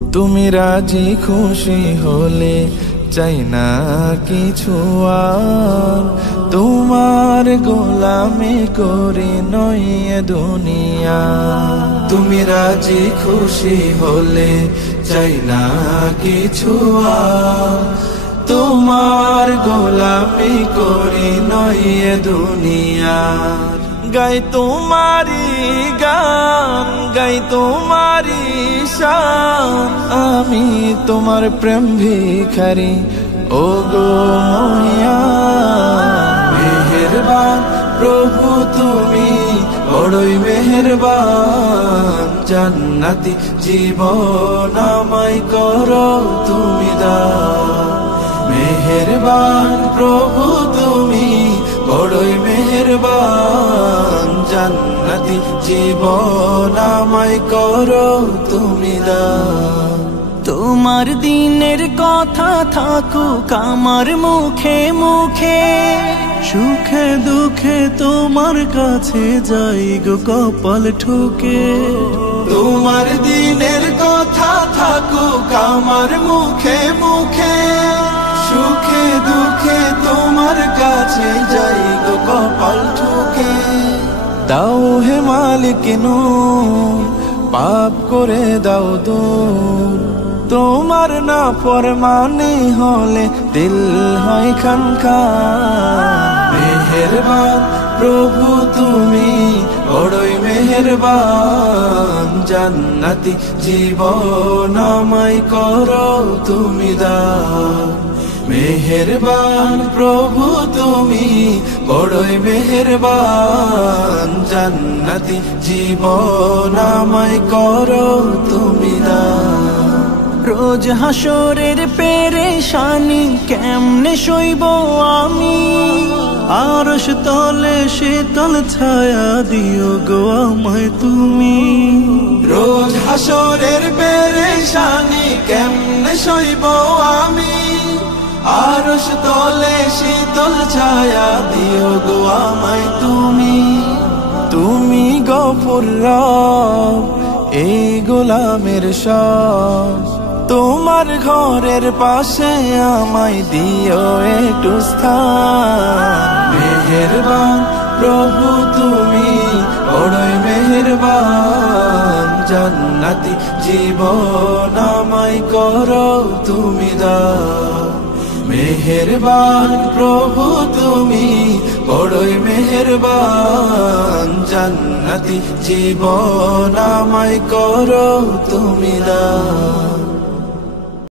তুমি রাজি খুশি হলে চাই না কিছু আর, তোমার গোলামি করি নই এ দুনিয়া। তুমি রাজি খুশি হলে চাই না কিছু আর, তোমার গোলামি করি নই এ দুনিয়া। গাই তোমারি গান, গাই তোমারি শান, আমি তোমার প্রেম ভিখারি ও গো মহিয়ান। মেহেরবান প্রভু তুমি বড়ই মেহেরবান, জান্নাতি জীবন আমায় করো তুমি দান। মেহেরবান প্রভু তুমি বড়ই মেহেরবান, জান্নাতি জীবন আমায় করো তুমি দান। তোমার দিনের কথা থাকুক আমার মুখে মুখে, সুখে দুঃখে তোমার কাছে যাই গো কপাল ঠুকে। তোমার দিনের কথা থাকুক আমার মুখে মুখে, সুখে দুঃখে তোমার কাছে যাই গো কপাল ঠুকে। দাও হে মালিক নূর, পাপ করে দাও দূর, তোমার না ফরমানি হলে দিল হয় খানখান। মেহেরবান প্রভু তুমি বড়ই মেহেরবান, জান্নাতি জীবন আমায় করো তুমি দান। মেহেরবান প্রভু তুমি বড়ই মেহেরবান, জান্নাতি জীবন আমায় করো তুমি দান। রোজ হাসরের পেরেশানি কেমনে সইব আমি, আরশ তলে শীতল ছায়া দিও গো আমায় তুমি। রোজ হাসরের পেরেশানি কেমনে সইব আমি, আরশ তলে শীতল ছায়া দিও গো আমায় তুমি। তুমি গফুর রব এই গোলামের সব, তোমার ঘরের পাশে আমায় দিও একটু স্থান। মেহেরবান প্রভু তুমি বড়ই মেহেরবান, জান্নাতি জীবন আমায় করো তুমি দান। মেহেরবান প্রভু তুমি বড়ই মেহেরবান, জান্নাতি জীবন আমায় করো তুমি দান।